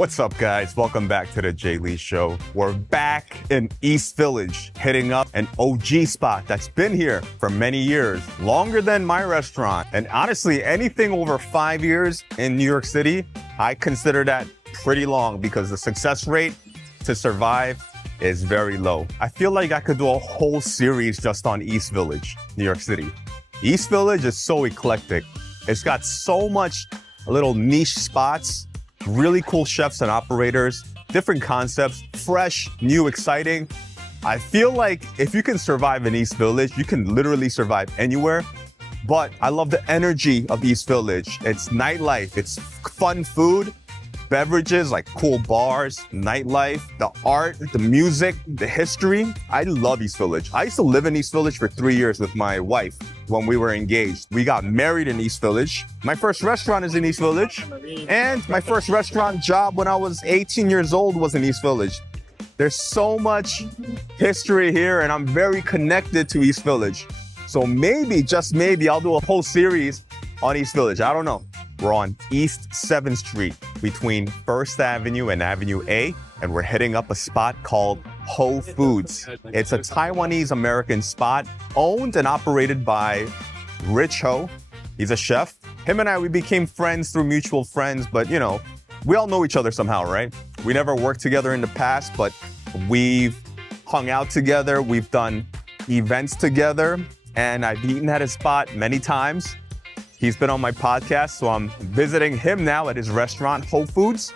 What's up, guys? Welcome back to the Jae Lee Show. We're back in East Village, hitting up an OG spot that's been here for many years, longer than my restaurant. And honestly, anything over 5 years in New York City, I consider that pretty long because the success rate to survive is very low. I feel like I could do a whole series just on East Village, New York City. East Village is so eclectic. It's got so much little niche spots, really cool chefs and operators, different concepts, fresh, new, exciting. I feel like if you can survive in East Village, you can literally survive anywhere. But I love the energy of East Village. It's nightlife, it's fun food, beverages like cool bars, nightlife, the art, the music, the history. I love East Village. I used to live in East Village for 3 years with my wife when we were engaged. We got married in East Village. My first restaurant is in East Village. And my first restaurant job when I was 18 years old was in East Village. There's so much history here and I'm very connected to East Village. So maybe, just maybe, I'll do a whole series on East Village. I don't know. We're on East 7th Street between 1st Avenue and Avenue A, and we're hitting up a spot called Foods. It's a Taiwanese American spot owned and operated by Rich Ho. He's a chef. Him and I, we became friends through mutual friends, but you know, we all know each other somehow, right? We never worked together in the past, but we've hung out together. We've done events together, and I've eaten at his spot many times. He's been on my podcast, so I'm visiting him now at his restaurant, Foods,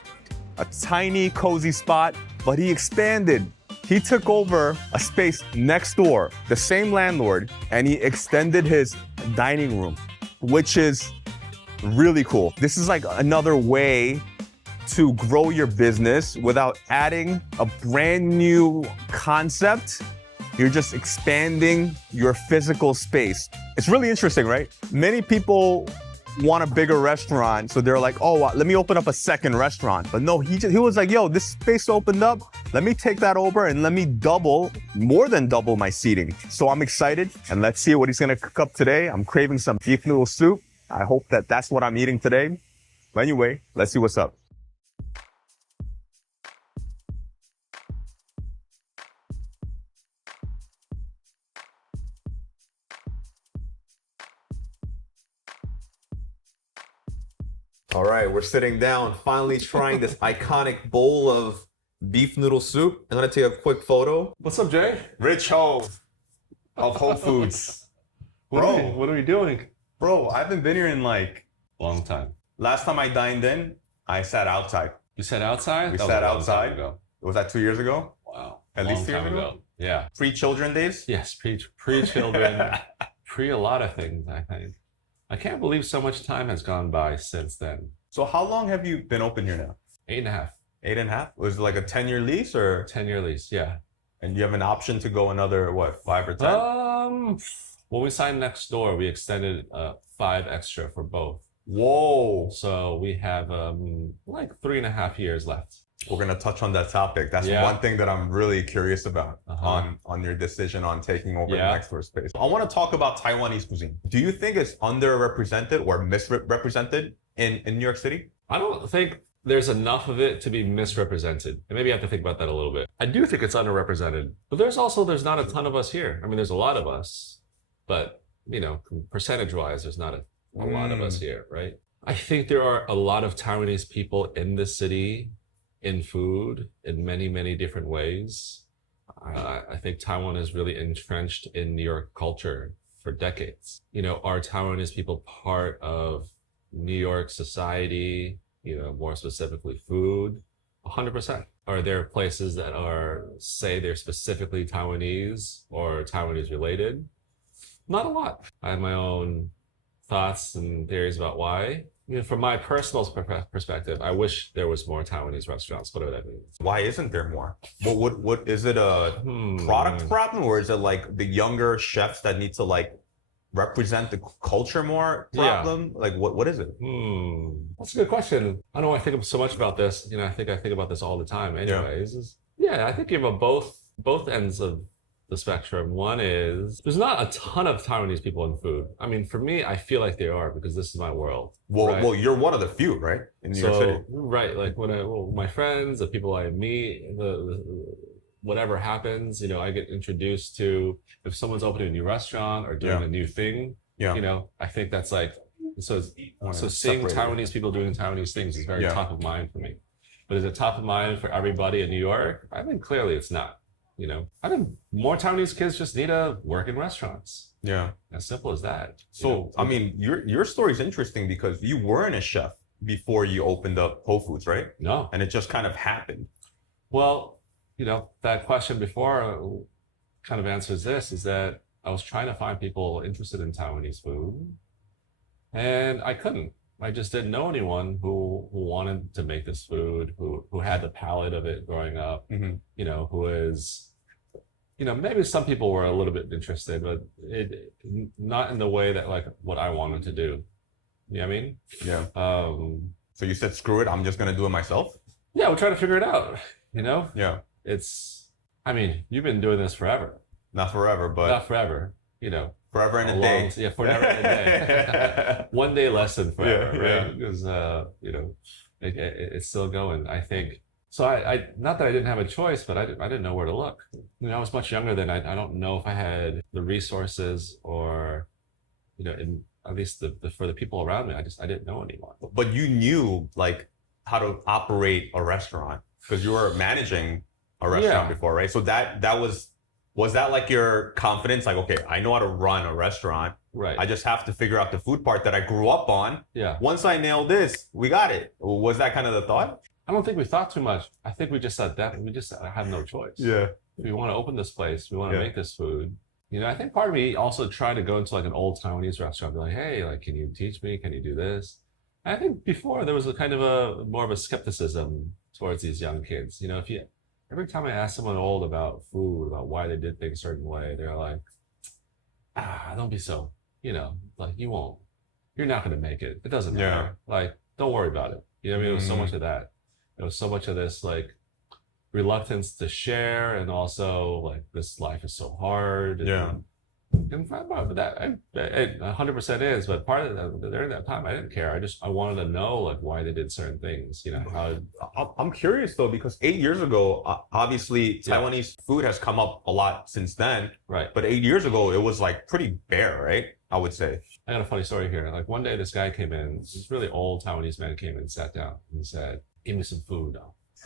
a tiny, cozy spot, but he expanded. He took over a space next door, the same landlord, and he extended his dining room, which is really cool. This is like another way to grow your business without adding a brand new concept. You're just expanding your physical space. It's really interesting, right? Many people want a bigger restaurant, so they're like, oh, let me open up a second restaurant. But no, he was like, yo, this space opened up. Let me take that over and let me more than double my seating. So I'm excited, and let's see what he's gonna cook up today. I'm craving some beef noodle soup. I hope that that's what I'm eating today. But anyway, let's see what's up. All right, we're sitting down, finally trying this iconic bowl of beef noodle soup. I'm gonna take a quick photo. What's up, Jay? Rich Ho of Foods. What are we doing? Bro, I haven't been here in like Long time. last time I dined in, I sat outside. You sat outside? We That sat was a long time outside. ago. Was that 2 years ago? Wow. At least 2 years ago? Yeah. Pre-children days? Yes, pre-children, pre a lot of things, I think. I can't believe so much time has gone by since then. So how long have you been open here now? 8.5. 8.5? Was it like a 10-year lease or? 10-year lease, yeah. And you have an option to go another, what, 5 or 10? When we signed next door, we extended 5 extra for both. Whoa. So we have like 3.5 years left. We're gonna touch on that topic. That's one thing that I'm really curious about on your decision on taking over the next door space. I want to talk about Taiwanese cuisine. Do you think it's underrepresented or misrepresented in New York City? I don't think there's enough of it to be misrepresented. And maybe I have to think about that a little bit. I do think it's underrepresented, but there's not a ton of us here. I mean, there's a lot of us, but you know, percentage-wise, there's not a lot of us here, right? I think there are a lot of Taiwanese people in the city, in food, in many, many different ways. I think Taiwan is really entrenched in New York culture for decades. You know, are Taiwanese people part of New York society, you know, more specifically food? 100%. Are there places that say they're specifically Taiwanese or Taiwanese related? Not a lot. I have my own thoughts and theories about why. You know, from my personal perspective, I wish there was more Taiwanese restaurants, whatever that means. Why isn't there more? What is it a product problem, or is it like the younger chefs that need to like represent the culture more problem? Yeah. Like what is it? That's a good question. I don't know why I think so much about this. You know, I think about this all the time anyways. Yeah, I think you have both ends of the the spectrum. One is there's not a ton of Taiwanese people in food. I mean, for me, I feel like there are because this is my world. Well, you're one of the few, right, in New York City. Right, like my friends, the people I meet, whatever happens, I get introduced to if someone's opening a new restaurant or doing a new thing. I think that's like so seeing Taiwanese people doing Taiwanese things is very top of mind for me. But is it top of mind for everybody in New York? I think clearly it's not. I think more Taiwanese kids just need to work in restaurants. Yeah. As simple as that. So, I mean, your story is interesting because you weren't a chef before you opened up Whole Foods, right? No. And it just kind of happened. Well, that question before kind of answers this, is that I was trying to find people interested in Taiwanese food and I couldn't. I just didn't know anyone who wanted to make this food, who had the palate of it growing up, who is, maybe some people were a little bit interested, but not in the way that like what I wanted to do. You know what I mean? Yeah. So you said, screw it, I'm just going to do it myself? Yeah, we'll try to figure it out, Yeah. You've been doing this forever. Not forever, but... Not forever, Forever and a day. Yeah, forever and a day. One day less than forever, right? Because, it's still going, I think. So I not that I didn't have a choice, but I didn't know where to look. I was much younger then. I don't know if I had the resources or, at least for the people around me, I didn't know anyone. But you knew, like, how to operate a restaurant because you were managing a restaurant before, right? So that was that like your confidence? Like, okay, I know how to run a restaurant. Right. I just have to figure out the food part that I grew up on. Yeah. Once I nail this, we got it. Was that kind of the thought? I don't think we thought too much. I think we just said that we just have no choice. Yeah. We want to open this place. We want to make this food. I think part of me also tried to go into like an old Taiwanese restaurant, be like, hey, like, can you teach me? Can you do this? And I think before there was a kind of more of a skepticism towards these young kids. Every time I ask someone old about food, about why they did things a certain way, they're like, don't be so, like you're not going to make it. It doesn't matter. Like, don't worry about it. It was so much of that. It was so much of this like reluctance to share, and also like this life is so hard. And part of that, it 100% is, but part of that, during that time, I didn't care. I wanted to know like why they did certain things. How. I'm curious though, because 8 years ago, obviously Taiwanese food has come up a lot since then. Right. But 8 years ago, it was like pretty bare, right? I would say. I got a funny story here. Like one day, this guy came in. This really old Taiwanese man came in and sat down and said, "Give me some food."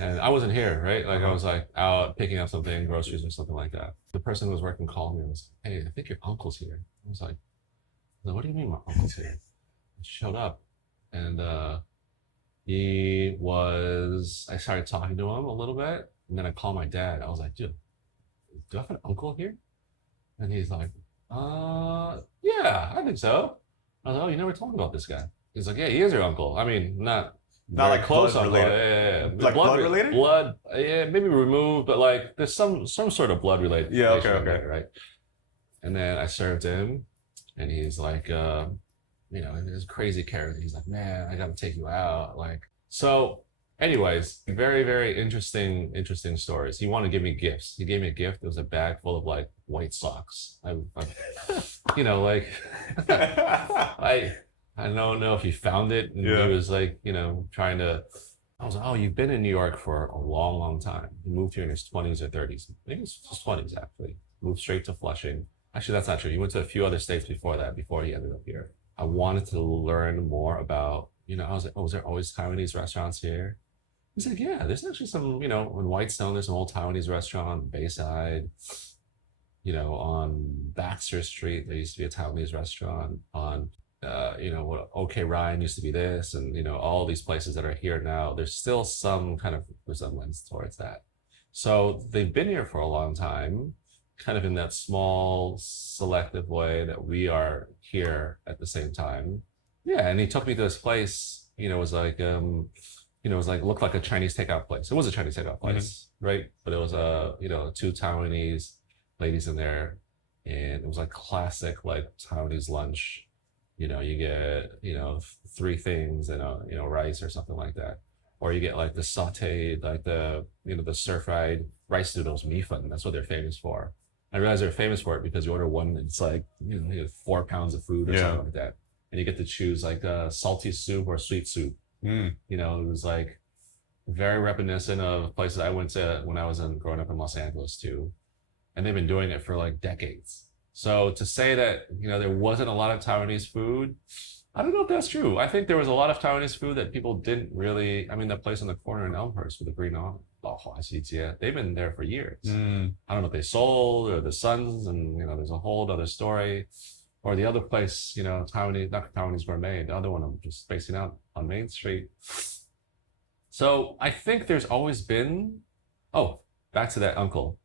And I wasn't here, right? Like I was like out picking up something, groceries or something like that. The person who was working called me and was like, "Hey, I think your uncle's here." I was like, "What do you mean my uncle's here?" He showed up and I started talking to him a little bit, and then I called my dad. I was like, "Dude, do I have an uncle here?" And he's like, yeah, I think so. I was like, "Oh, you never told me about this guy." He's like, "Yeah, he is your uncle. I mean, not like close blood uncle. related. Yeah. Like blood related? Blood, yeah, maybe removed, but like there's some sort of blood related. Yeah, okay. Right. And then I served him, and he's like, this crazy character. He's like, "Man, I gotta take you out." Like, so. Anyways, very, very interesting stories. He wanted to give me gifts. He gave me a gift. It was a bag full of like white socks. I don't know if he found it and he was like, trying to. I was like, "Oh, you've been in New York for a long, long time." He moved here in his 20s or 30s. I think it's his 20s actually. Moved straight to Flushing. Actually, that's not true. He went to a few other states before that, before he ended up here. I wanted to learn more about, I was like, "Oh, is there always Taiwanese restaurants here?" He's like, "Yeah, there's actually some, in Whitestone, there's an old Taiwanese restaurant, Bayside, on Baxter Street, there used to be a Taiwanese restaurant on, what OK Ryan used to be this, and, all these places that are here now, there's still some kind of resemblance towards that." So they've been here for a long time, kind of in that small, selective way that we are here at the same time. Yeah, and he took me to this place, it was like, looked like a Chinese takeout place. It was a Chinese takeout place, right? But it was two Taiwanese ladies in there, and it was like classic like Taiwanese lunch. You get 3 things and rice or something like that, or you get like the sautéed, like the the stir fried rice noodles, mi fan. That's what they're famous for. I realized they're famous for it because you order one, it's like, you know, you have 4 pounds of food or something like that. And you get to choose like a salty soup or sweet soup. You know, it was like very reminiscent of places I went to when I was growing up in Los Angeles too. And they've been doing it for like decades. So to say that, you know, there wasn't a lot of Taiwanese food, I don't know if that's true. I think there was a lot of Taiwanese food that people didn't really, I mean, that place on the corner in Elmhurst with the green awning, they've been there for years. I don't know if they sold or the sons, and, you know, there's a whole other story. Or the other place, you know, Taiwanese, not Taiwanese Gourmet, the other one I'm just spacing out on Main Street. So I think there's always been, back to that uncle.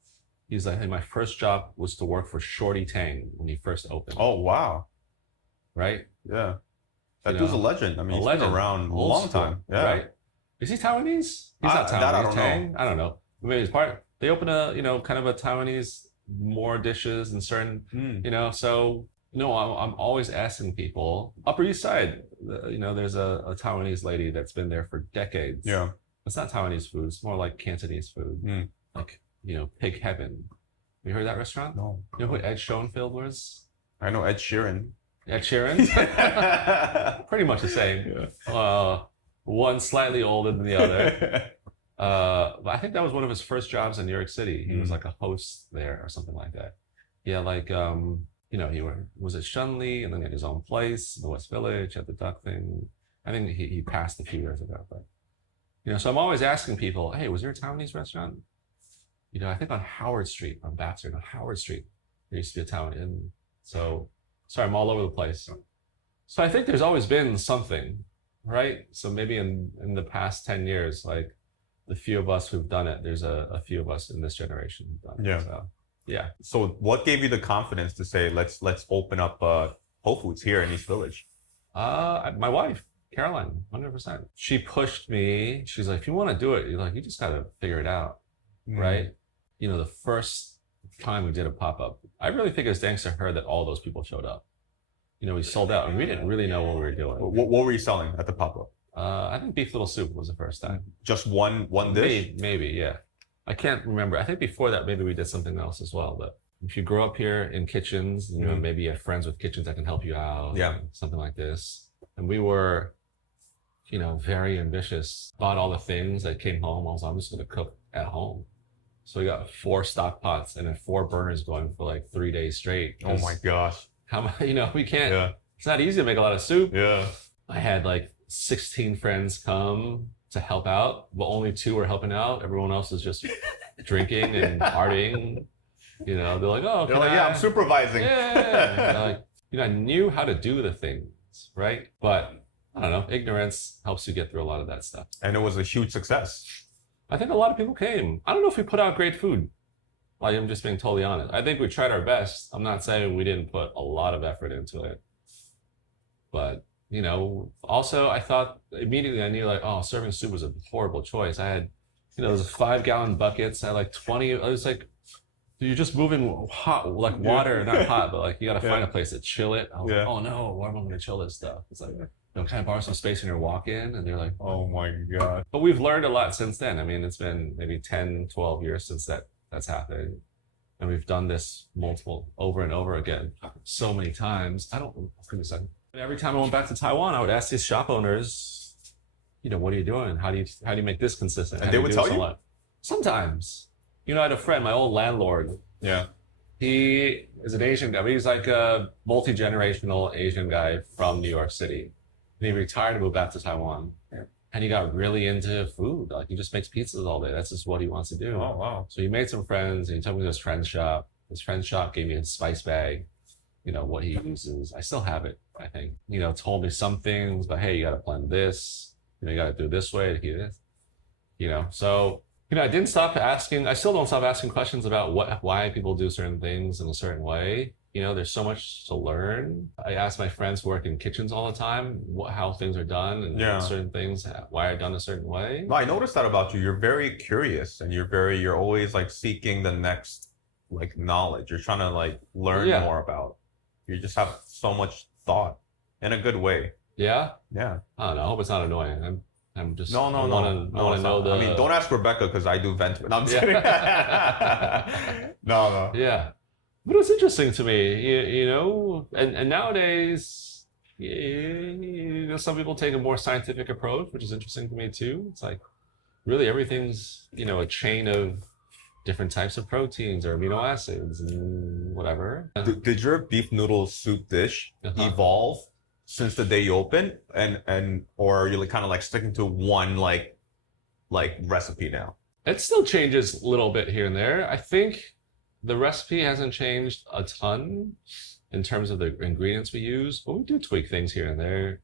He's like, hey, my first job was to work for Shorty Tang when he first opened. Oh, wow. Right? Yeah. That dude's a legend. I mean, he's been around a long time. Yeah. Right? Is he Taiwanese? He's not Taiwanese. That I don't Tang? know. I don't know. Maybe he's part. They open a, you know, kind of a Taiwanese, more dishes and certain, you know, so, no, I'm always asking people. Upper East Side, you know, there's a Taiwanese lady that's been there for decades. Yeah. It's not Taiwanese food. It's more like Cantonese food. Like, you know, Pig Heaven. You heard of that restaurant? No. You know who Ed Schoenfeld was? I know Ed Sheeran. Ed Sheeran? Pretty much the same. Yeah. One slightly older than the other. But I think that was one of his first jobs in New York City. He was like a host there or something like that. Yeah, like, you know, he was at Shunli, and then he had his own place in the West Village at the Duck thing. I think he passed a few years ago. But, you know, so I'm always asking people, hey, was there a Taiwanese restaurant? You know, I think on Howard Street, on Bastard, on Howard Street, there used to be a Taiwanese. And so, sorry, I'm all over the place. So I think there's always been something, right? So maybe in the past 10 years, like the few of us who've done it, there's a few of us in this generation who've done it. Yeah. So, yeah. So what gave you the confidence to say, let's open up Whole Foods here in East Village? My wife, Caroline, 100%. She pushed me. She's like, if you want to do it, you just got to figure it out, right? You know, the first time we did a pop-up, I really think it was thanks to her that all those people showed up. You know, we sold out, and we didn't really know what we were doing. What were you selling at the pop-up? I think beef little soup was the first time. Just one dish? Maybe, yeah. I can't remember. I think before that, maybe we did something else as well. But if you grow up here in kitchens, you know, maybe you have friends with kitchens that can help you out. Yeah. Something like this. And we were, you know, very ambitious. Bought all the things that came home. I was like, I'm just going to cook at home. So we got 4 stock pots and then 4 burners going for like 3 days straight. Oh my gosh. You know, we can't, it's not easy to make a lot of soup. Yeah. I had like 16 friends come to help out, but only 2 were helping out. Everyone else is just drinking and partying. You know, they're like, oh, yeah, I'm supervising. Yeah. Like, you know, I knew how to do the things, right? But I don't know, ignorance helps you get through a lot of that stuff. And it was a huge success. I think a lot of people came. I don't know if we put out great food. Like, I'm just being totally honest. I think we tried our best. I'm not saying we didn't put a lot of effort into it. But, you know, also I thought immediately I knew like, oh, serving soup was a horrible choice. I had, you know, those 5-gallon buckets. I had like 20. I was like, you're just moving hot, like water, not hot, but like you got to find a place to chill it. I was like, oh no, where am I going to chill this stuff? It's like, you know, can I borrow some space in your walk-in? And they're like, oh my God. But we've learned a lot since then. I mean, it's been maybe 10, 12 years since that's happened. And we've done this over and over again, so many times. Give me a second. And every time I went back to Taiwan, I would ask these shop owners, you know, what are you doing? How do you make this consistent? And they would tell you? Sometimes. You know, I had a friend, my old landlord. Yeah. He is an Asian guy, but he's like a multi-generational Asian guy from New York City. And he retired and moved back to Taiwan. Yeah. And he got really into food. Like, he just makes pizzas all day. That's just what he wants to do. Oh, wow. So he made some friends, and he took me to his friend's shop. His friend's shop gave me his spice bag, you know, what he uses. I still have it, I think. You know, told me some things, but hey, you got to blend this. You know, you got to do it this way to do this. You know, so, you know, I still don't stop asking questions about why people do certain things in a certain way. You know, there's so much to learn. I ask my friends who work in kitchens all the time how things are done and certain things, why are done a certain way. No, I noticed that about you. You're very curious, and you're always like seeking the next like knowledge. You're trying to like learn more about. You just have so much thought in a good way. Yeah? Yeah. I don't know. I hope it's not annoying. I'm just, No. I want to know the... I mean, don't ask Rebecca because I do vent. No, I'm just kidding. No. Yeah. But it's interesting to me, you know, and nowadays, you know, some people take a more scientific approach, which is interesting to me too. It's like really everything's, you know, a chain of different types of proteins or amino acids and whatever. Did your beef noodle soup dish evolve since the day you opened, and or are you kind of like sticking to one like recipe now? It still changes a little bit here and there. I think the recipe hasn't changed a ton in terms of the ingredients we use, but we do tweak things here and there.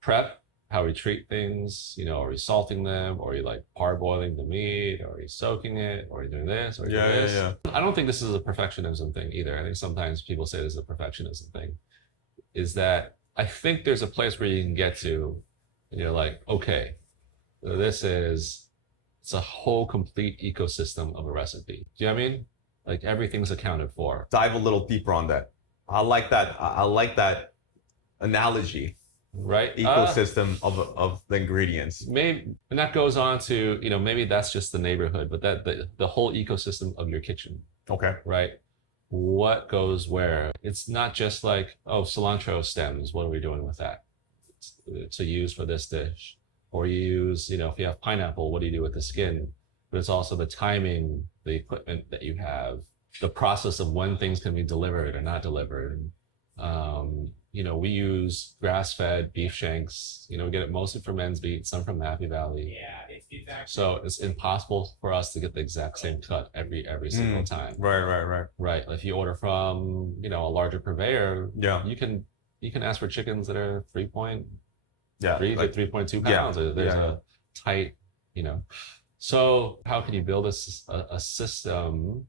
Prep, how we treat things, you know, are we salting them, or are you like parboiling the meat, or are you soaking it, or are you doing this, or are you doing this? Yeah. I don't think this is a perfectionism thing either. I think sometimes people say this is a perfectionism thing. Is that I think there's a place where you can get to, and you're like, okay, it's a whole complete ecosystem of a recipe. Do you know what I mean? Like everything's accounted for. Dive a little deeper on that. I like that. I like that analogy. Right? Ecosystem of the ingredients. Maybe, and that goes on to, you know, maybe that's just the neighborhood, but that the whole ecosystem of your kitchen. Okay. Right? What goes where? It's not just like, oh, cilantro stems, what are we doing with that to use for this dish? Or you use, you know, if you have pineapple, what do you do with the skin? But it's also the timing, the equipment that you have, the process of when things can be delivered or not delivered. You know, we use grass-fed beef shanks. You know, we get it mostly from Men's Beat, some from Happy Valley. Yeah, it's exactly. So it's impossible for us to get the exact same cut every single time. Right. Right. If you order from, you know, a larger purveyor, Yeah. you can ask for chickens that are 3.3 like, to 3.2 pounds. There's a tight, you know. So how can you build a system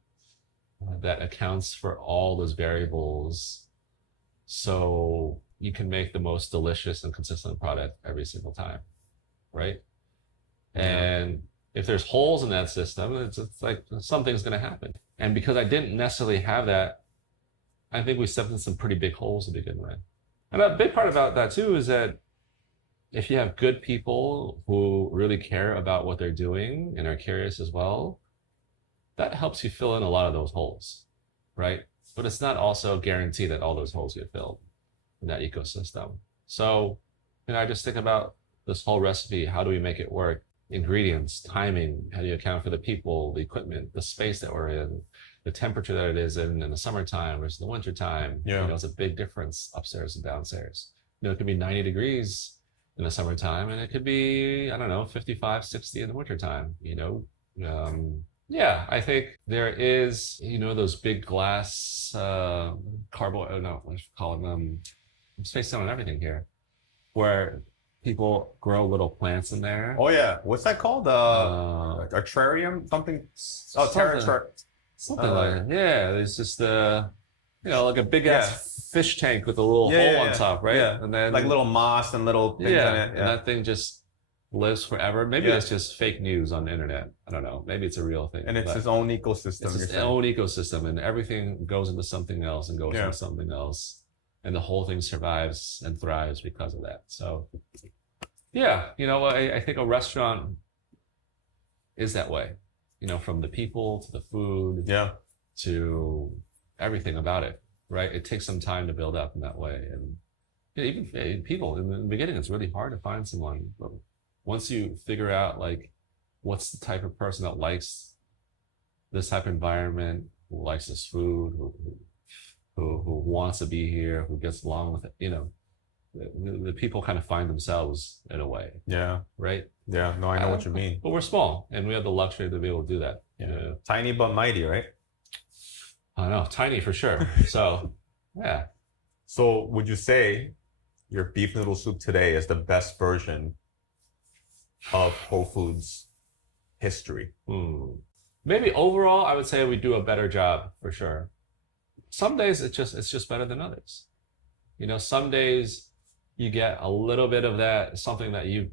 that accounts for all those variables so you can make the most delicious and consistent product every single time, right? And if there's holes in that system, it's like something's going to happen. And because I didn't necessarily have that, I think we stepped in some pretty big holes to begin with. And a big part about that too is that if you have good people who really care about what they're doing and are curious as well, that helps you fill in a lot of those holes, right? But it's not also guaranteed that all those holes get filled in that ecosystem. So, you know, I just think about this whole recipe. How do we make it work? Ingredients, timing, how do you account for the people, the equipment, the space that we're in, the temperature that it is in the summertime versus the wintertime. Yeah. You know, it's a big difference upstairs and downstairs. You know, it could be 90 degrees in the summertime and it could be, I don't know, 55, 60 in the wintertime, you know. Yeah, I think there is, you know, those big glass what should call them? I'm spacing on everything here, where people grow little plants in there. Oh yeah, what's that called? A terrarium, something. Oh, something like that. Yeah, there's just you know, like a big ass fish tank with a little hole on top, right? Yeah, and then like little moss and little things in it. Yeah, and that thing just lives forever. Maybe it's just fake news on the internet. I don't know. Maybe it's a real thing. And it's its own ecosystem. It's its own ecosystem, and everything goes into something else and goes into something else, and the whole thing survives and thrives because of that. So, yeah, you know, I think a restaurant is that way. You know, from the people to the food, to everything about it. Right? It takes some time to build up in that way, and even people in the beginning, it's really hard to find someone. But once you figure out like what's the type of person that likes this type of environment, who likes this food, who wants to be here, who gets along with it, you know, the people kind of find themselves in a way. Yeah. Right? Yeah. No, I know what you mean. But we're small and we have the luxury to be able to do that. Yeah. Tiny but mighty, right? I know, tiny for sure. So, yeah. So would you say your beef noodle soup today is the best version of Whole Foods history? Maybe overall, I would say we do a better job for sure. Some days it's just better than others. You know, some days you get a little bit of that, something that you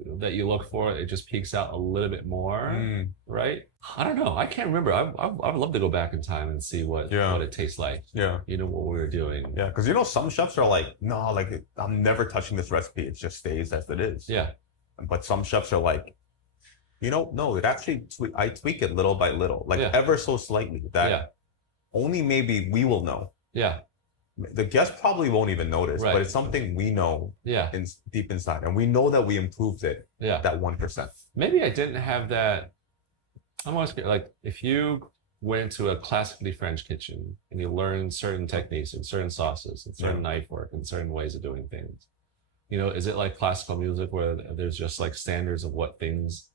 look for. It just peaks out a little bit more, right? I don't know. I can't remember. I'd love to go back in time and see what it tastes like. Yeah. You know, what we were doing. Yeah, because you know some chefs are like, no, like I'm never touching this recipe. It just stays as it is. Yeah. But some chefs are like, you know, no, it actually I tweak it little by little, like ever so slightly. only maybe we will know. Yeah. The guest probably won't even notice, Right. but it's something we know Yeah. deep inside. And we know that we improved it, Yeah. that 1%. Maybe I didn't have that. I'm always like, if you went to a classically French kitchen and you learn certain techniques and certain sauces and certain knife work and certain ways of doing things, you know, is it like classical music where there's just like standards of what things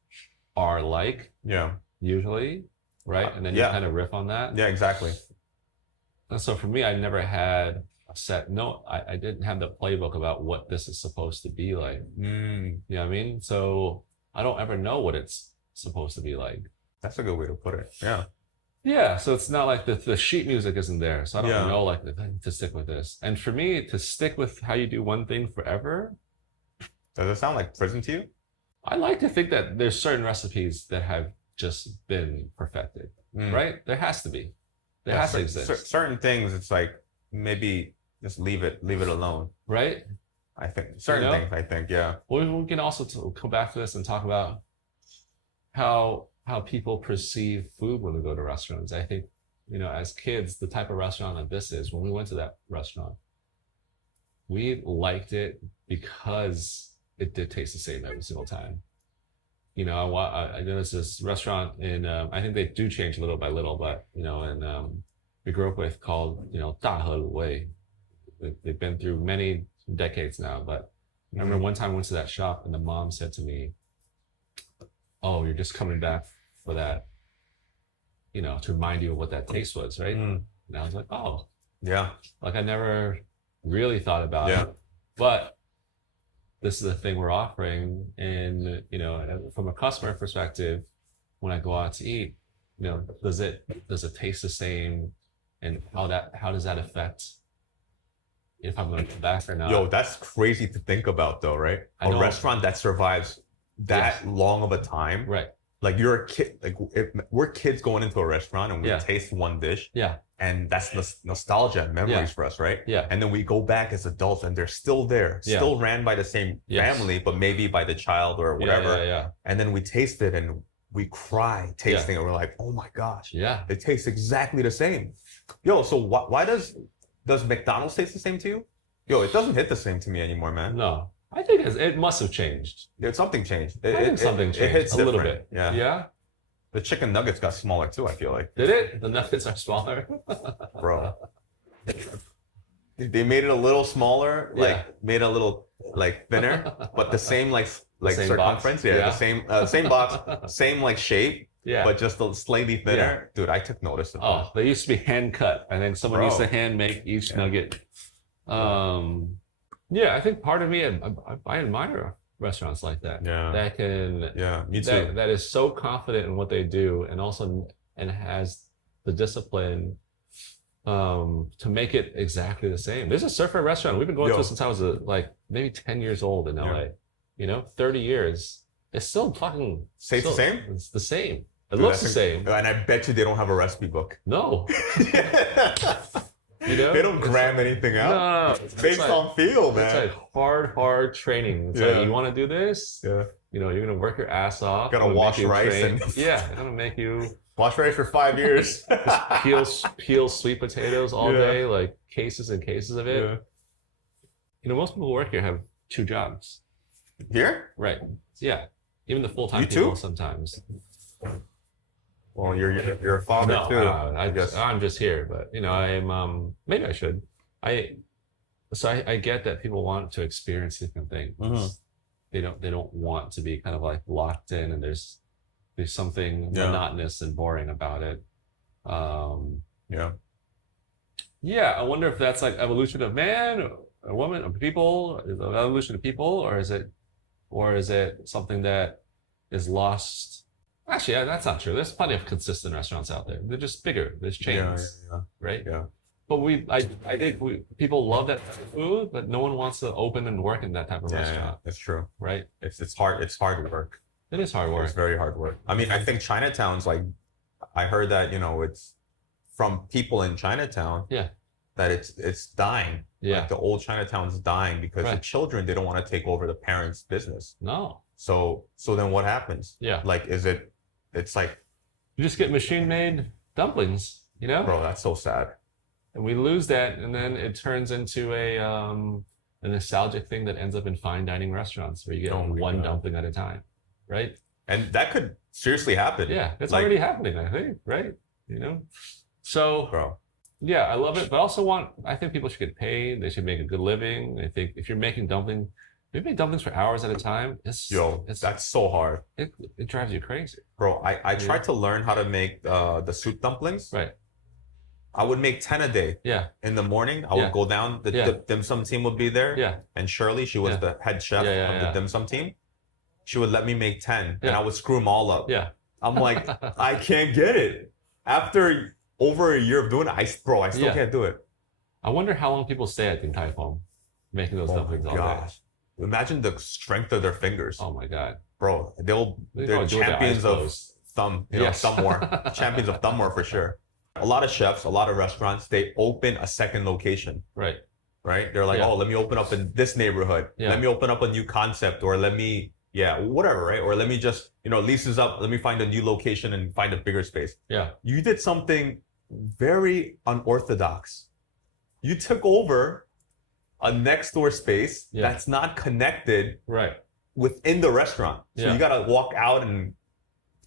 are like? Yeah. Usually, right? And then you kind of riff on that. Yeah, exactly. And so for me, I never had a set. No, I didn't have the playbook about what this is supposed to be like. You know what I mean? So I don't ever know what it's supposed to be like. That's a good way to put it. Yeah. Yeah. So it's not like the sheet music isn't there. So I don't know like to stick with this. And for me, to stick with how you do one thing forever. Does it sound like prison to you? I like to think that there's certain recipes that have just been perfected, right? There has to be. There has to exist. Certain things, it's like maybe just leave it alone. Right? I think certain things. I think, yeah. Well, we can also come back to this and talk about how people perceive food when we go to restaurants. I think, you know, as kids, the type of restaurant that this is, when we went to that restaurant, we liked it because it did taste the same every single time. You know, I noticed this restaurant in, I think they do change little by little, but, you know, and we grew up with called, you know, 大和卤味. They've been through many decades now, but I remember one time I went to that shop and the mom said to me, "Oh, you're just coming back for that, you know, to remind you of what that taste was, right?" And I was like, "Oh, yeah." Like I never really thought about it, but this is the thing we're offering. And, you know, from a customer perspective, when I go out to eat, you know, does it taste the same? And how does that affect if I'm going to come back or not? Yo, that's crazy to think about though, right? A restaurant that survives that long of a time. Right. Like you're a kid, like if we're kids going into a restaurant and we taste one dish. Yeah. And that's nostalgia and memories for us, right? Yeah. And then we go back as adults and they're still there, still ran by the same family, but maybe by the child or whatever. Yeah. And then we taste it and we cry tasting it. We're like, oh my gosh. Yeah. It tastes exactly the same. Yo, so why does McDonald's taste the same to you? Yo, it doesn't hit the same to me anymore, man. No. I think it must have changed. Something changed. I think something changed. It hits a little bit. Yeah. Yeah. The chicken nuggets got smaller too, I feel like. Did it? The nuggets are smaller? Bro. They made it a little smaller, made it a little thinner, but the same same circumference. The same box, same shape, but just a slightly thinner. Dude, I took notice of that. They used to be hand cut. I think someone used to hand make each nugget. I think part of me, I admire restaurants like that. Yeah. That can. Yeah, me too. That is so confident in what they do, and has the discipline to make it exactly the same. There's a surfer restaurant we've been going to since I was maybe 10 years old in LA. You know, 30 years. It's still fucking. The same? It's the same. It looks the same. And I bet you they don't have a recipe book. No. You know? They don't gram anything out. No. It's based on feel, man. It's like hard training. It's like, you want to do this? Yeah. You know, you're going to work your ass off. Gotta wash rice and... Yeah, they're going to make you... Wash rice for 5 years. Just peel sweet potatoes all day, like cases and cases of it. Yeah. You know, most people who work here have 2 jobs. Here? Right. Yeah. Even the full-time people sometimes. Well, you're a father too. I guess I'm just here, but you know, I'm maybe I should. I get that people want to experience different things. They don't want to be kind of like locked in, and there's something monotonous and boring about it. Yeah, I wonder if that's like evolution of man, or woman, or people, evolution of people, or is it something that is lost? Actually, that's not true. There's plenty of consistent restaurants out there. They're just bigger. There's chains, right? Yeah. But I think people love that type of food, but no one wants to open and work in that type of restaurant. Yeah, that's true. Right? It's hard. It's hard work. It is hard work. It's very hard work. I mean, I think Chinatown's I heard that, you know, it's from people in Chinatown. Yeah. That it's dying. Yeah. Like the old Chinatown's dying because the children, they don't want to take over the parents' business. No. So then what happens? Yeah. Like, it's like... You just get machine-made dumplings. You know? Bro, that's so sad. And we lose that, and then it turns into a nostalgic thing that ends up in fine dining restaurants where you get one dumpling at a time, right? And that could seriously happen. Yeah, it's already happening, I think, right? You know? So, bro, yeah, I love it, but I think people should get paid. They should make a good living. I think if you're making dumplings, if you make dumplings for hours at a time, that's so hard. It drives you crazy. Bro, I tried to learn how to make the soup dumplings. Right. I would make 10 a day. Yeah. In the morning, I would go down. The dim sum team would be there. Yeah. And Shirley, she was the head chef of the dim sum team. She would let me make 10, and I would screw them all up. Yeah. I'm like, I can't get it. After over a year of doing it, I still can't do it. I wonder how long people stay at Din Tai Fung making those dumplings all day. Imagine the strength of their fingers. Oh my God. Bro, they're champions of thumb, thumb war. Champions of thumb war for sure. A lot of chefs, a lot of restaurants, they open a second location. Right. They're like, oh, let me open up in this neighborhood. Yeah. Let me open up a new concept, or let me, whatever, right? Or let me just, leases up, let me find a new location and find a bigger space. Yeah. You did something very unorthodox. You took over a next door space that's not connected within the restaurant. So you got to walk out and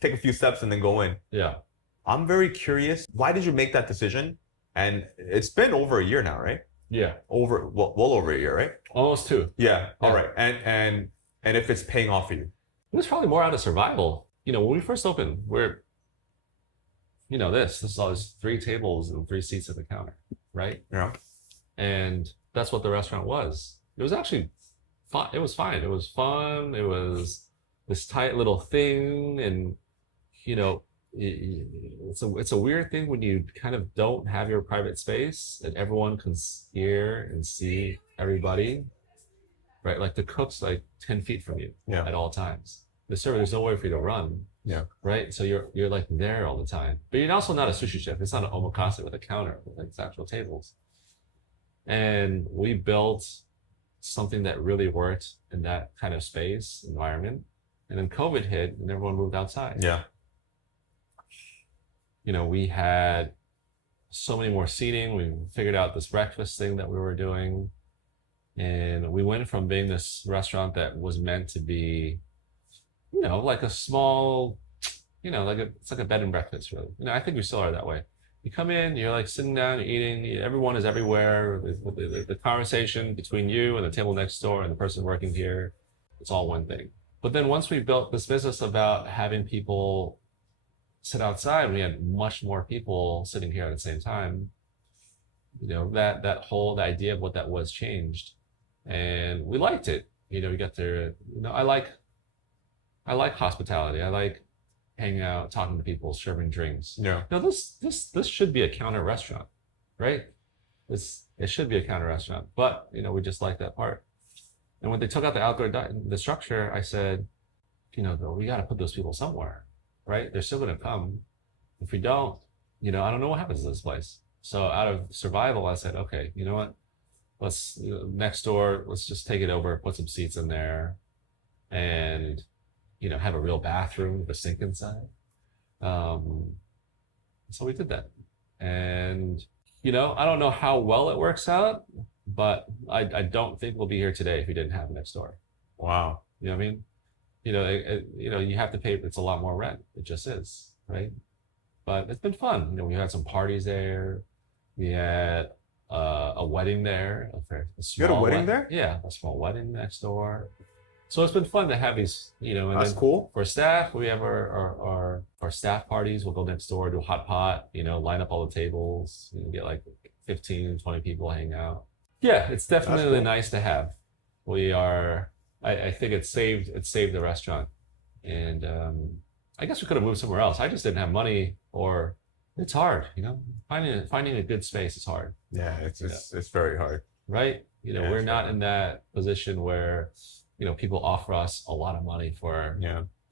take a few steps and then go in. Yeah. I'm very curious. Why did you make that decision? And it's been over a year now, right? Yeah. Well over a year, right? Almost 2. Yeah. All right. And if it's paying off for you? It was probably more out of survival. When we first opened, this is always 3 tables and 3 seats at the counter, right? Yeah. And that's what the restaurant was. It was actually fun. It was fine. It was fun. It was this tight little thing. And, it's a weird thing when you kind of don't have your private space and everyone can hear and see everybody, right? Like the cook's like 10 feet from you at all times. The server, there's no way for you to run. Yeah. Right. So you're like there all the time, but you're also not a sushi chef. It's not an omakase with a counter with like actual tables. And we built something that really worked in that kind of space environment. And then COVID hit and everyone moved outside. Yeah. We had so many more seating. We figured out this breakfast thing that we were doing. And we went from being this restaurant that was meant to be, like a small, it's like a bed and breakfast, really. I think we still are that way. You come in, you're like sitting down, you're eating, everyone is everywhere. The conversation between you and the table next door and the person working here, it's all one thing. But then once we built this business about having people sit outside, we had much more people sitting here at the same time. That whole idea of what that was changed. And we liked it. We got to, I like hospitality. I like hanging out, talking to people, serving drinks. Yeah. Now this should be a counter restaurant, right? It should be a counter restaurant, but we just like that part. And when they took out the outdoor the structure, I said, we got to put those people somewhere, right? They're still going to come. If we don't, I don't know what happens to this place. So out of survival, I said, okay, you know what? Let's next door. Let's just take it over, put some seats in there, and have a real bathroom with a sink inside. So we did that. And, I don't know how well it works out, but I don't think we'll be here today if we didn't have next door. Wow. You know what I mean? You have to pay, it's a lot more rent. It just is, right? But it's been fun. We had some parties there. We had a wedding there. You had a wedding there? Yeah, a small wedding next door. So it's been fun to have these, and that's then cool. For staff, we have our staff parties. We'll go next door, do a hot pot, line up all the tables, get like 15, 20 people hang out. Yeah, it's definitely nice to have. I think it saved the restaurant. And I guess we could have moved somewhere else. I just didn't have money, or it's hard, finding a good space is hard. Yeah, it's very hard. Right? We're not in that position where people offer us a lot of money for,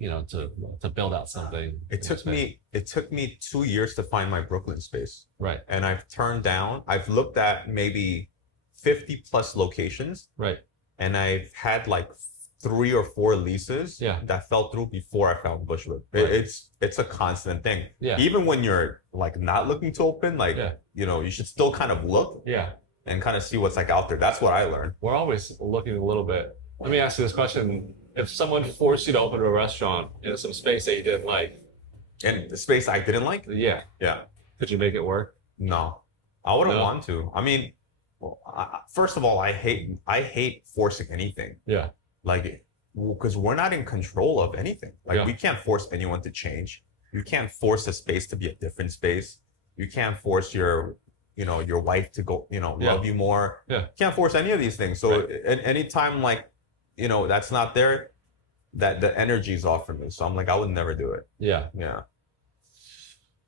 to build out something. It took me 2 years to find my Brooklyn space. Right. And I've looked at maybe 50 plus locations. Right. And I've had like 3 or 4 leases Yeah. that fell through before I found Bushwick. Right. It's a constant thing. Yeah. Even when you're like not looking to open, like Yeah. you know, you should still kind of look Yeah. and kind of see what's like out there. That's what I learned. We're always looking a little bit. Let me ask you this question. If someone forced you to open a restaurant in some space that you didn't like, And the space I didn't like, yeah, could you make it work? no, I wouldn't No? want to. I mean, well, first of all, I hate forcing anything. Yeah. Like, because we're not in control of anything. Like, Yeah. we can't force anyone to change. You can't force a space to be a different space. You can't force your wife to go, Yeah. love you more. Yeah. You can't force any of these things. So, anytime like, that's not there, that the energy is off from me. So I'm like, I would never do it. Yeah. Yeah.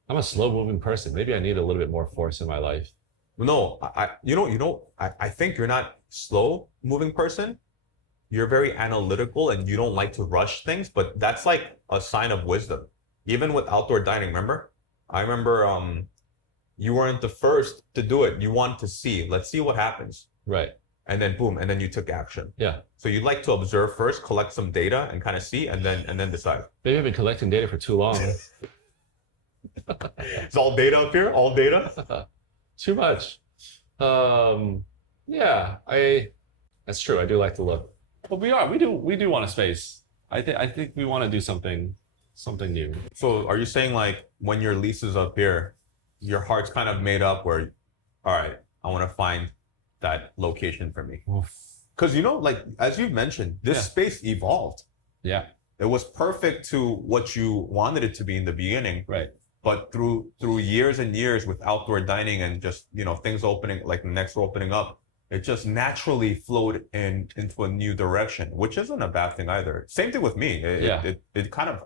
I'm a slow moving person. Maybe I need a little bit more force in my life. No, I think you're not slow moving person. You're very analytical and you don't like to rush things, but that's like a sign of wisdom. Even with outdoor dining, remember? I remember you weren't the first to do it. You wanted to see, let's see what happens. Right. And then boom, and then you took action. Yeah. So you like to observe first, collect some data and kind of see and then decide. Maybe I've been collecting data for too long. It's all data up here, all data. Too much. Yeah, that's true. I do like to look. But we do want a space. I think we want to do something new. So are you saying like when your lease is up here, your heart's kind of made up where, all right, I want to find that location for me? Because like as you mentioned, this space evolved. Yeah. It was perfect to what you wanted it to be in the beginning. Right. But through years and years with outdoor dining and just, things opening, like the next opening up, it just naturally flowed into a new direction, which isn't a bad thing either. Same thing with me. It kind of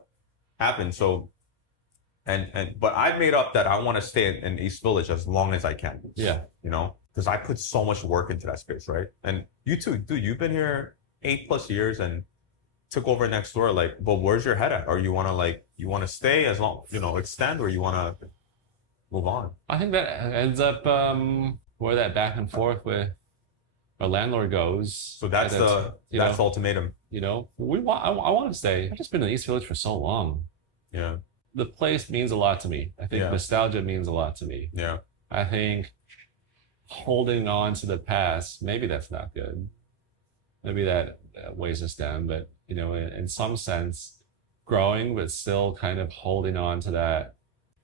happened. So, but I made up that I want to stay in East Village as long as I can. Yeah. Because I put so much work into that space, right? And you too, dude, you've been here 8+ years and took over next door. Like, but where's your head at? Or you want to stay as long, extend, or you want to move on? I think that ends up where that back and forth with our landlord goes. So that's the ultimatum. I want to stay. I've just been in East Village for so long. Yeah. The place means a lot to me. I think nostalgia means a lot to me. Yeah. I think holding on to the past, maybe that's not good. Maybe that weighs us down, but in some sense, growing, but still kind of holding on to that.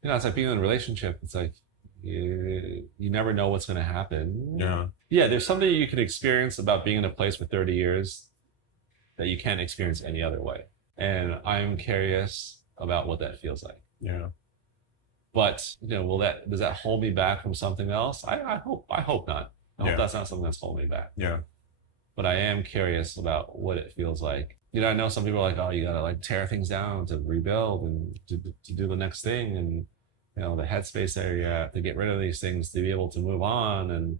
It's like being in a relationship. It's like you never know what's going to happen. Yeah. Yeah, there's something you can experience about being in a place for 30 years that you can't experience any other way. And I'm curious about what that feels like. Yeah. But, does that hold me back from something else? I hope not. I hope that's not something that's holding me back. Yeah. But I am curious about what it feels like. I know some people are like, oh, you gotta like tear things down to rebuild and to do the next thing. And, the headspace area to get rid of these things to be able to move on. And,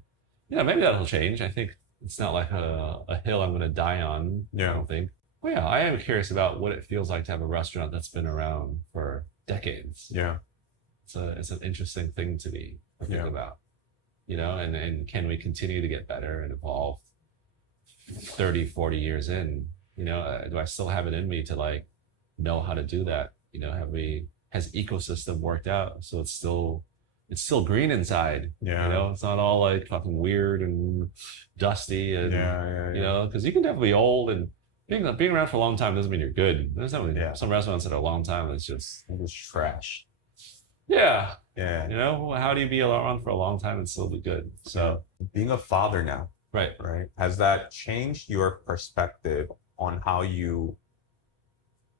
maybe that'll change. I think it's not like a hill I'm going to die on. Yeah. I don't think. Well, yeah, I am curious about what it feels like to have a restaurant that's been around for decades. Yeah. It's an interesting thing to think about, and can we continue to get better and evolve 30, 40 years in? Do I still have it in me to like know how to do that? Has ecosystem worked out so it's still green inside? Yeah. It's not all like fucking weird and dusty and because you can definitely be old and being around for a long time doesn't mean you're good. There's definitely some restaurants that are a long time it's just trash. Yeah. Yeah. How do you be around for a long time and still be good? So being a father now, right, has that changed your perspective on how you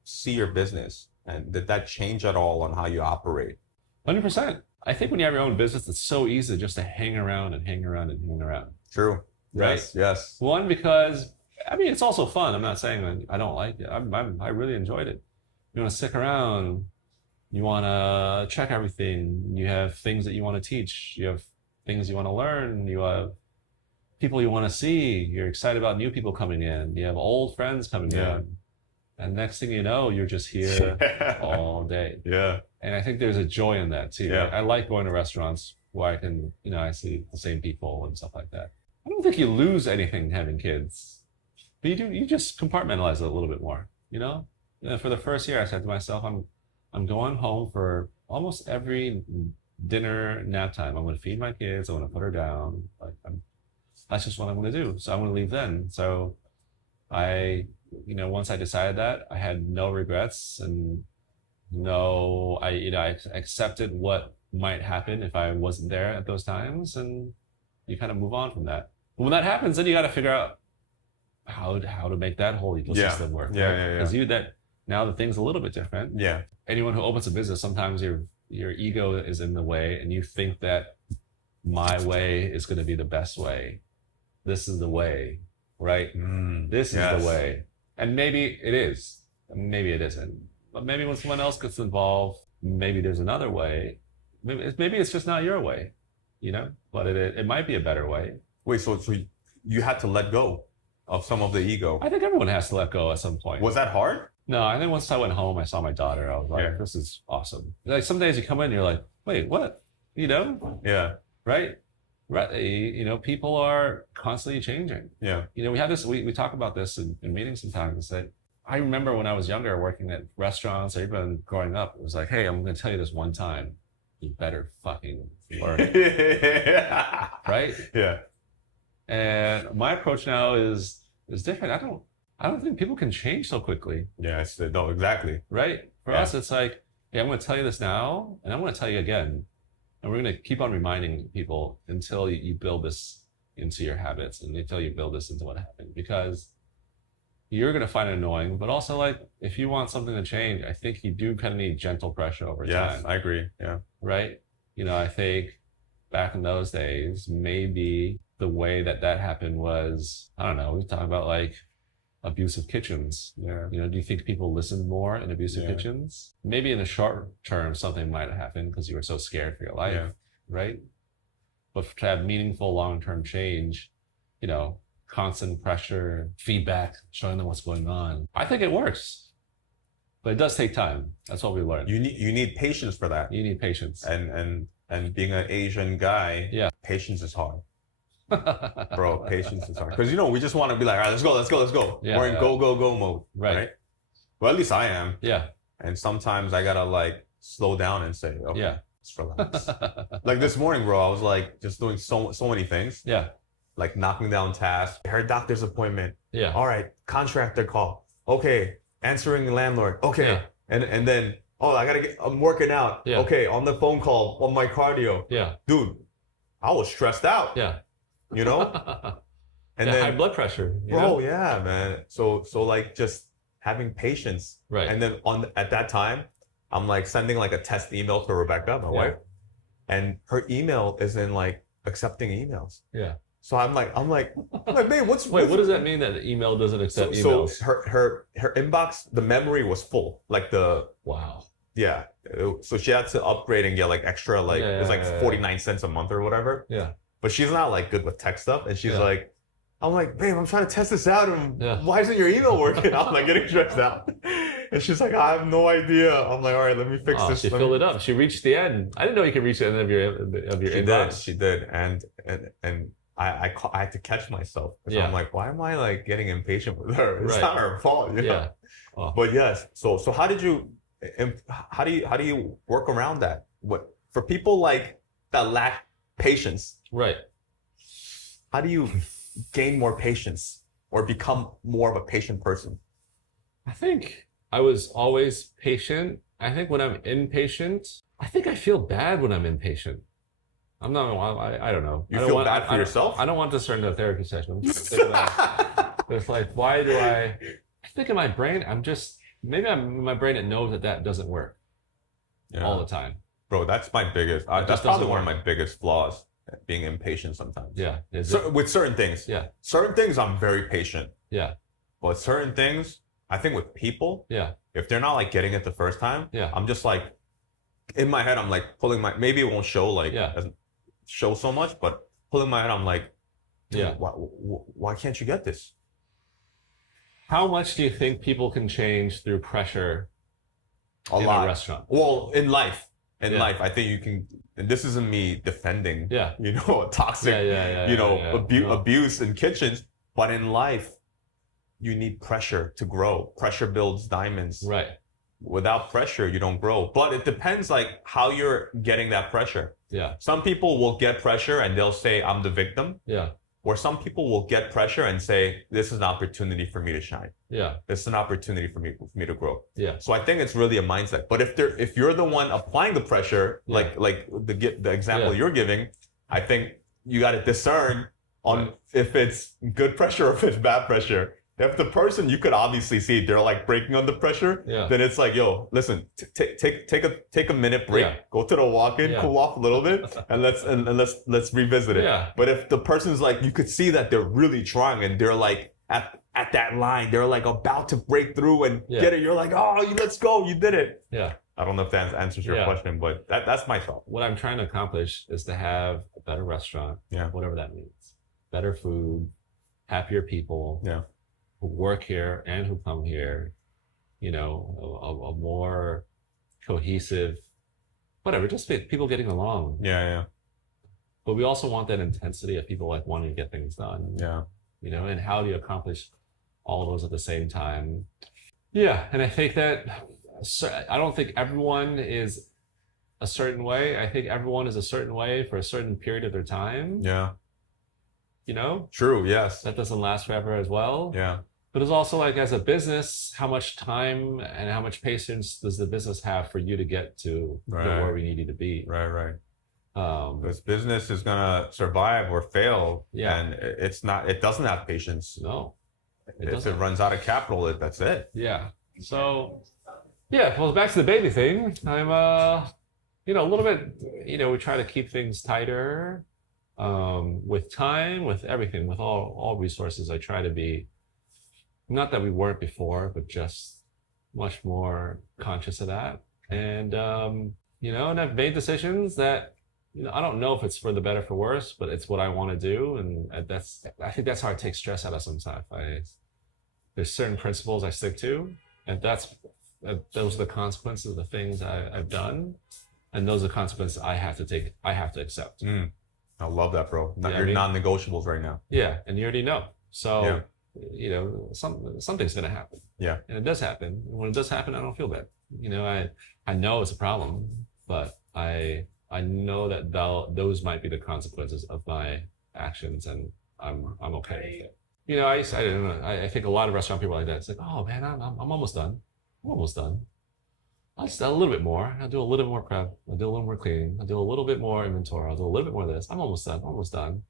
see your business? And did that change at all on how you operate? 100%. I think when you have your own business, it's so easy just to hang around and hang around and hang around. True. Right? Yes. One, because it's also fun. I'm not saying I don't like it. I really enjoyed it. You want to stick around. You want to check everything. You have things that you want to teach. You have things you want to learn. You have people you want to see. You're excited about new people coming in. You have old friends coming in. And next thing you know, you're just here all day. Yeah. And I think there's a joy in that too. Yeah. I like going to restaurants where I can, I see the same people and stuff like that. I don't think you lose anything having kids. But you just compartmentalize it a little bit more, you know? And for the first year, I said to myself, I'm going home for almost every dinner nap time. I'm going to feed my kids. I'm going to put her down. That's just what I'm going to do. So I'm going to leave then. So once I decided that, I had no regrets and I accepted what might happen if I wasn't there at those times, and you kind of move on from that. But when that happens, then you got to figure out how to make that whole ecosystem work. Yeah. Because now the thing's a little bit different. Yeah. Anyone who opens a business, sometimes your ego is in the way, and you think that my way is going to be the best way. This is the way, right? This is the way. And maybe it is, maybe it isn't. But maybe when someone else gets involved, maybe there's another way. Maybe it's just not your way, but it might be a better way. Wait, so you had to let go of some of the ego? I think everyone has to let go at some point. Was that hard? No, I think once I went home, I saw my daughter. I was like, this is awesome. Like some days you come in and you're like, wait, what? Yeah. Right? People are constantly changing. Yeah. We have this, we talk about this in meetings sometimes, that I remember when I was younger working at restaurants, or even growing up, it was like, hey, I'm going to tell you this one time. You better fucking learn it. Right? Yeah. And my approach now is different. I don't think people can change so quickly. Yeah, no, exactly. Right? For us, it's like, hey, I'm going to tell you this now, and I'm going to tell you again. And we're going to keep on reminding people until you build this into your habits, and until you build this into what happened. Because you're going to find it annoying, but also, like, if you want something to change, I think you do kind of need gentle pressure over time. Yes, I agree. Yeah. Right? I think back in those days, maybe the way that happened was, I don't know, we talk about like abusive kitchens. Yeah. Do you think people listened more in abusive kitchens? Maybe in the short term, something might have happened because you were so scared for your life, right? But to have meaningful long-term change, constant pressure, feedback, showing them what's going on, I think it works. But it does take time. That's what we learned. You need patience for that. You need patience. And being an Asian guy, patience is hard. Bro, patience is hard. Because we just want to be like, all right, let's go. Yeah, we're in go mode. Right. Well, at least I am. Yeah. And sometimes I gotta like slow down and say, okay, let's relax. Like this morning, bro, I was like just doing so many things. Yeah. Like knocking down tasks. Her doctor's appointment. Yeah. All right, contractor call. Okay. Answering the landlord. Okay. Yeah. And then, I'm working out. Yeah. Okay. On the phone call, on my cardio. Yeah. Dude, I was stressed out. Yeah. And then high blood pressure. Bro, yeah, man. So like just having patience. Right. And then at that time, I'm like sending like a test email to Rebecca, my wife. And her email isn't like accepting emails. Yeah. So I'm like, babe, what does that mean that the email doesn't accept emails? So her inbox, the memory was full. Like wow. Yeah. So she had to upgrade and get like extra, like it was like 49 cents a month or whatever. Yeah. But she's not like good with tech stuff. And she's like, I'm like, babe, I'm trying to test this out. And why isn't your email working? I'm like getting stressed out. And she's like, I have no idea. I'm like, all right, let me fix this. She filled it up. She reached the end. I didn't know you could reach the end of your inbox. She did. And I had to catch myself. So I'm like, why am I like getting impatient with her? It's not her fault. Yeah. Oh. But yes. So how do you work around that? What for people like that lack patience? Right. How do you gain more patience or become more of a patient person? I think I was always patient. I think when I'm impatient, I think I feel bad when I'm impatient. I'm not, I don't know. You feel bad for yourself? I don't want this to turn into a therapy session. It's like, why do I think in my brain, maybe I'm in my brain, it knows that doesn't work all the time. Bro, that's my biggest, that's probably one of my biggest flaws. Being impatient sometimes. Yeah. With certain things. Yeah. Certain things I'm very patient. Yeah. But certain things, I think with people, if they're not like getting it the first time, I'm just like, in my head, I'm like pulling maybe it won't show doesn't show so much, but pulling my head, I'm like, why can't you get this? How much do you think people can change through pressure in a restaurant? Well, in life. I think you can, and this isn't me defending, toxic, abuse in kitchens, but in life, you need pressure to grow. Pressure builds diamonds. Right. Without pressure, you don't grow. But it depends like how you're getting that pressure. Yeah. Some people will get pressure and they'll say, I'm the victim. Yeah. Or some people will get pressure and say, this is an opportunity for me to shine. Yeah. This is an opportunity for me to grow. Yeah. So I think it's really a mindset. But if you're the one applying the pressure, like the example you're giving, I think you got to discern on if it's good pressure or if it's bad pressure. If the person, you could obviously see they're like breaking under pressure, then it's like, yo, listen, take a minute break, go to the walk-in, cool off a little bit, and let's revisit it. Yeah. But if the person's like, you could see that they're really trying and they're like at that line, they're like about to break through and get it. You're like, oh, let's go, you did it. Yeah. I don't know if that answers your question, but that's my thought. What I'm trying to accomplish is to have a better restaurant, whatever that means, better food, happier people. Who work here and who come here, you know, a more cohesive, whatever, just people getting along. Yeah. But we also want that intensity of people like wanting to get things done. Yeah. You know, and how do you accomplish all of those at the same time? Yeah, and I think that I don't think everyone is a certain way. I think everyone is a certain way for a certain period of their time. Yeah. You know? True, yes. That doesn't last forever as well. Yeah. But it's also like as a business, how much time and how much patience does the business have for you to get to where we need you to be? Right. Because business is gonna survive or fail, and it doesn't have patience. No, if it runs out of capital, that's it. Yeah. So, well, back to the baby thing. I'm a little bit, we try to keep things tighter, with time, with everything, with all resources. I try to be. Not that we weren't before, but just much more conscious of that. And, and I've made decisions that, I don't know if it's for the better or for worse, but it's what I want to do. And I think that's how I take stress out of some stuff. There's certain principles I stick to, and those are the consequences of the things I've done. And those are the consequences I have to accept. I love that, bro. Your non-negotiables right now. Yeah. And you already know. So, something's going to happen. Yeah. And it does happen. And when it does happen, I don't feel bad. I know it's a problem, but I know that those might be the consequences of my actions, and I'm okay with it. I don't know. I think a lot of restaurant people are like that. It's like, oh man, I'm almost done. I'm almost done. I'll just do a little bit more. I'll do a little bit more prep. I'll do a little more cleaning. I'll do a little bit more inventory. I'll do a little bit more of this. I'm almost done.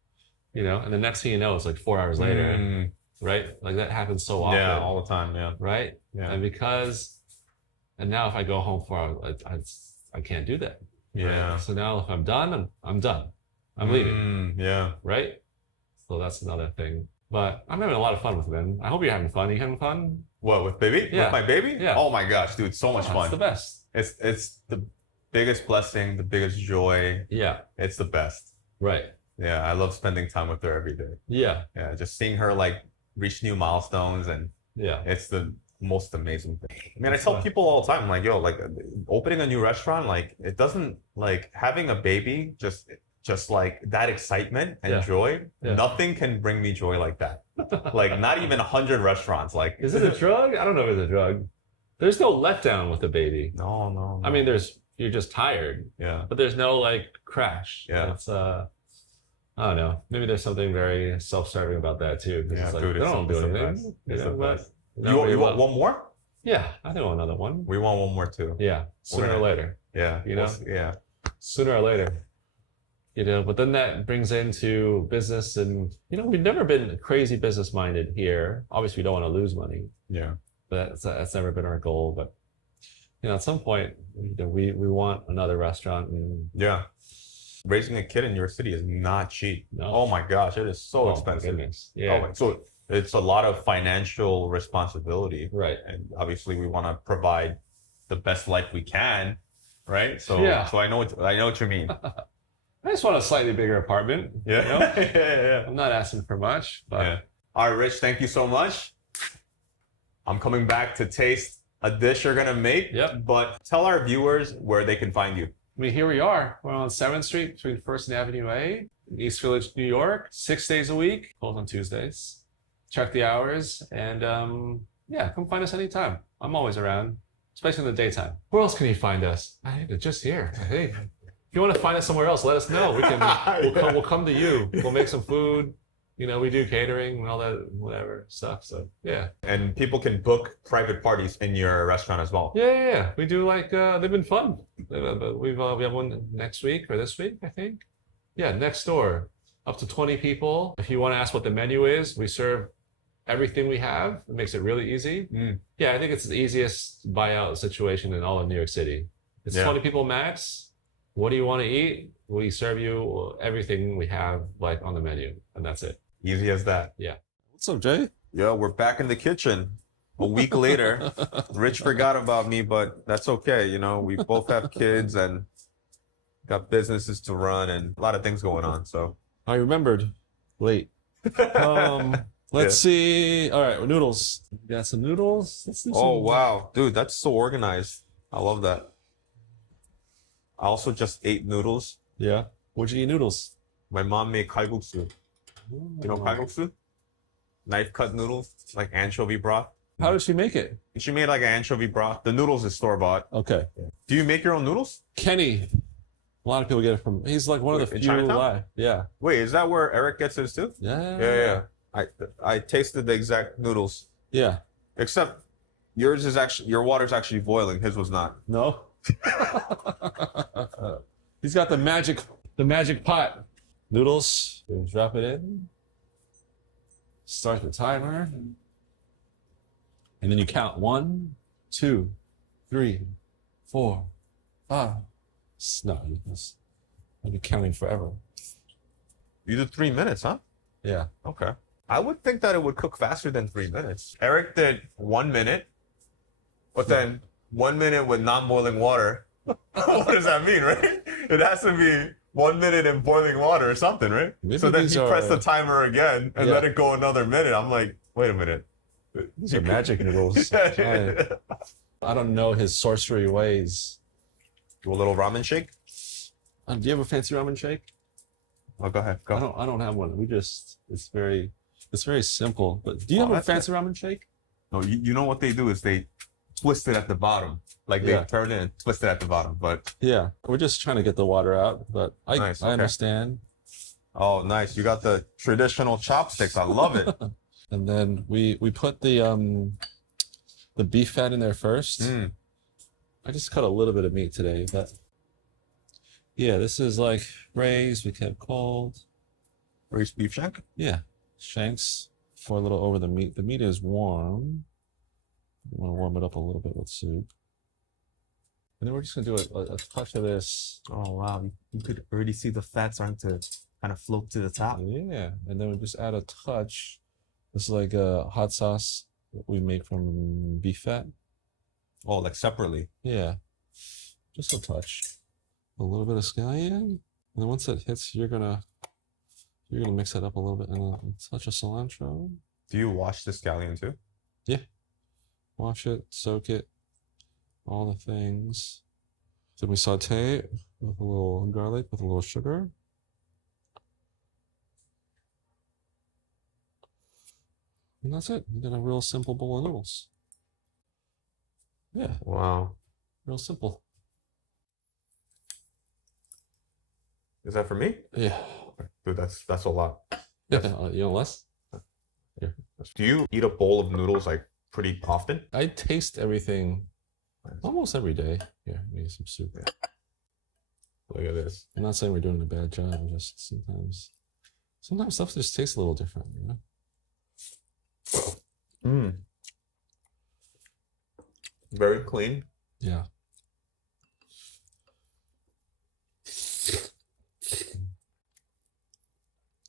And the next thing you know, it's like 4 hours later. Right? Like that happens so often. Yeah, all the time. Yeah. Right? Yeah. And now if I go home 4 hours, I can't do that. Yeah. Right? So now if I'm done, I'm done. I'm leaving. Yeah. Right? So that's another thing. But I'm having a lot of fun with them. I hope you're having fun. Are you having fun? What, with baby? Yeah. With my baby? Yeah. Oh my gosh, dude, so much fun. It's the best. It's the biggest blessing, the biggest joy. Yeah. It's the best. Right. Yeah, I love spending time with her every day. Yeah. Yeah, just seeing her like reach new milestones, and it's the most amazing thing. I mean, I tell people all the time, like, yo, like opening a new restaurant, like it doesn't, like having a baby, just like that excitement and joy, nothing can bring me joy like that. Like not even 100 restaurants. Like, is it a drug? I don't know if it's a drug. There's no letdown with a baby. No. I mean, you're just tired. Yeah. But there's no like crash. Yeah. It's I don't know. Maybe there's something very self-serving about that too. Yeah, it's like, dude, they don't do anything. It's the best. You You want one more? Yeah, I think I want another one. We want one more too. Yeah, sooner or later. Yeah. Yeah. Sooner or later. But then that brings into business, and we've never been crazy business minded here. Obviously, we don't want to lose money. Yeah. But that's never been our goal. But at some point, we want another restaurant. And raising a kid in your city is not cheap. No. Oh my gosh, it is so expensive. Yeah. So it's a lot of financial responsibility. Right. And obviously we want to provide the best life we can, right? So so I know what you mean. I just want a slightly bigger apartment. Yeah. Yeah. I'm not asking for much, but All right, Rich, thank you so much. I'm coming back to taste a dish you're gonna make. Yep. But tell our viewers where they can find you. I mean, here we are. We're on 7th Street between 1st and Avenue A, in East Village, New York, 6 days a week, closed on Tuesdays. check the hours, and yeah, come find us anytime. I'm always around, especially in the daytime. Where else can you find us? I think it's just here. I think. If you want to find us somewhere else, let us know. We can. We'll come to you. We'll make some food. You know, we do catering and all that, whatever stuff. So yeah. And people can book private parties in your restaurant as well. Yeah. We do like they've been fun. We have one next week or this week, I think. Yeah, next door, up to 20 people. If you want to ask what the menu is, we serve everything we have. It makes it really easy. Yeah, I think it's the easiest buyout situation in all of New York City. It's 20 people max. What do you want to eat? We serve you everything we have like on the menu, and that's it. Easy as that. Yeah. What's up, Jay? Yeah, we're back in the kitchen a week later. Rich forgot about me, but that's okay. You know, we both have kids and got businesses to run and a lot of things going on. So I remembered. Late. Let's see. All right, noodles. You got some noodles? Let's do some. Oh, wow. Dude, that's so organized. I love that. I also just ate noodles. Yeah. What'd you eat noodles? My mom made kalguksu. You know kalguksu? Knife cut noodles, like anchovy broth. How did she make it? She made like an anchovy broth. The noodles is store-bought. Okay. Do you make your own noodles? Kenny. A lot of people get it from. He's like one of the in few Chinatown? alive. Yeah. Wait, is that where Eric gets his too? Yeah. Yeah. I tasted the exact noodles. Yeah. Except yours is actually, your water's actually boiling. His was not. No. He's got the magic pot. Noodles. Drop it in. Start the timer. And then you count 1, 2, 3, 4, 5. No, I'll be counting forever. You did 3 minutes, huh? Yeah. Okay. I would think that it would cook faster than 3 minutes. Eric did 1 minute, but then 1 minute with non-boiling water. What does that mean, right? It has to be 1 minute in boiling water or something, right? Maybe so then these he are- pressed the timer again and Yeah. let it go another minute. I'm like, wait a minute. These are magic noodles. I don't know his sorcery ways. Do a little ramen shake? Do you have a fancy ramen shake? Oh, go ahead. Go. I don't have one. It's very simple. But do you have a that's fancy ramen shake? No, you know what they do is they twist it at the bottom. Like they Yeah. turn it and twist it at the bottom. But Yeah. We're just trying to get the water out, but I Nice, I okay. understand. oh, nice. You got the traditional chopsticks. I love it. And then we put the beef fat in there first. Mm. I just cut a little bit of meat today, but yeah, this is like braised, we kept cold. Raised beef shank? Yeah, shanks for a little over the meat. The meat is warm. You want to warm it up a little bit with soup. And then we're just gonna do a touch of this. Oh, wow. You could already see the fat starting to kind of float to the top. Yeah, and then we just add a touch. This is like a hot sauce that we make from beef fat. Oh, like separately. Yeah, just a touch. A little bit of scallion, and then once it hits, you're gonna mix that up a little bit, and a touch of cilantro. Do you wash the scallion too? Wash it, soak it, all the things. Then we saute it with a little garlic, with a little sugar. And that's it. You get a real simple bowl of noodles. Yeah, Wow. real simple. Is that for me? Yeah. Dude, that's a lot. You know less? Do you eat a bowl of noodles like pretty often? I taste everything Nice. almost every day. Here, maybe some soup. Look at this. I'm not saying we're doing a bad job. Just sometimes stuff just tastes a little different, you know? Mm. Very clean. Yeah.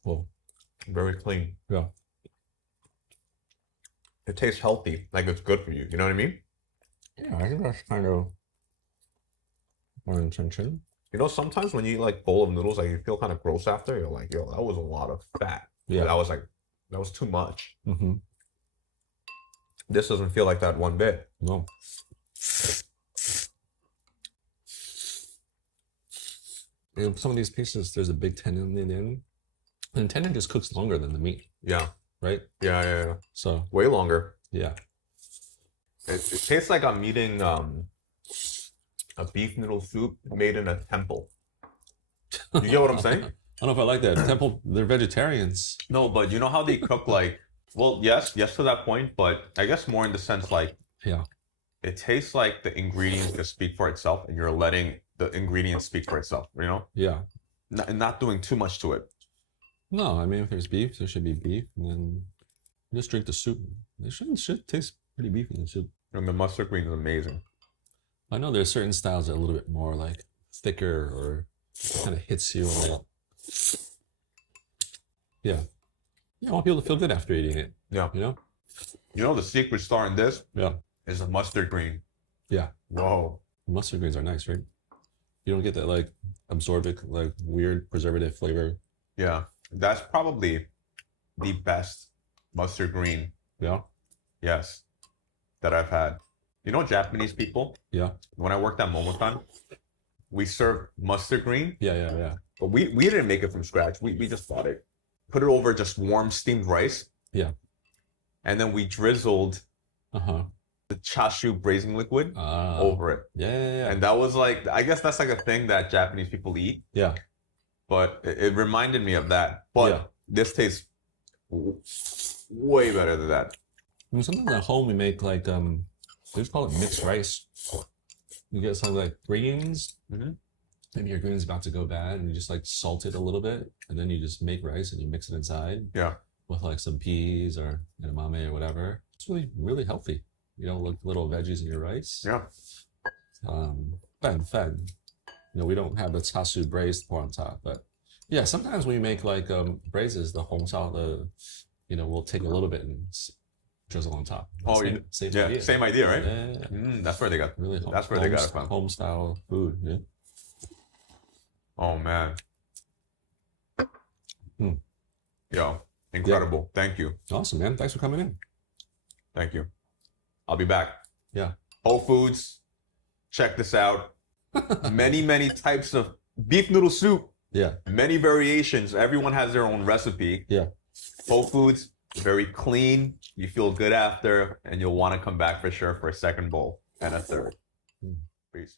Well, Very clean. yeah. It tastes healthy. Like it's good for you. You know what I mean? Yeah, I think that's kind of my intention. You know, sometimes when you eat like bowl of noodles, like you feel kind of gross after. You're like, yo, that was a lot of fat. Yeah. That was too much. Mm-hmm. This doesn't feel like that one bit. No. And some of these pieces, there's a big tendon in the end. And the tendon just cooks longer than the meat. Yeah. right? Yeah. So Way longer. yeah. It tastes like I'm eating a beef noodle soup made in a temple. You get what I'm saying? I don't know if I like that. Temple, they're vegetarians. No, but you know how they cook like, well, yes to that point, but I guess more in the sense like, Yeah. it tastes like the ingredients just speak for itself and you're letting the ingredients speak for itself, you know? Yeah. Not doing too much to it. No, I mean, if there's beef, there should be beef, and then just drink the soup. It should taste pretty beefy, the soup. And the mustard green is amazing. I know there's certain styles that are a little bit more like thicker or kind of hits you. Yeah. I want people to feel good after eating it. Yeah. You know? You know the secret star in this Yeah. is the mustard green. Yeah. Whoa. Mustard greens are nice, right? You don't get that like absorbic, like weird preservative flavor. Yeah. That's probably the best mustard green, Yeah. yes, that I've had. You know, Japanese people, Yeah. when I worked at Momotan, we served mustard green, Yeah. but we didn't make it from scratch. We just bought it. Put it over just warm steamed rice. Yeah. And then we drizzled Uh-huh. the chashu braising liquid over it. Yeah. And that was like, I guess that's like a thing that Japanese people eat. Yeah. But it reminded me of that. But Yeah. this tastes way better than that. I mean, sometimes at home we make like we just call it mixed rice. You get some like greens. Mhm. Maybe your green's about to go bad, and you just like salt it a little bit, and then you just make rice and you mix it inside. Yeah. With like some peas or edamame or whatever. It's really, really healthy. You know, like little veggies in your rice. Yeah. Fan. You know, we don't have the tasu braised pour on top, but yeah, sometimes we make like braises, the hong sao, we'll take a little bit and drizzle on top. Oh, same yeah, idea. same idea, right? Yeah. That's where they got. Really That's where they got it from. Home style food. Yeah. Oh man. Hmm. Yo, incredible. Thank you. Awesome, man. Thanks for coming in. Thank you. I'll be back. Yeah. Whole Foods. Check this out. Many types of beef noodle soup. Yeah. Many variations. Everyone has their own recipe. Yeah. Whole Foods, very clean. You feel good after, and you'll want to come back for sure for a second bowl and a third. Peace.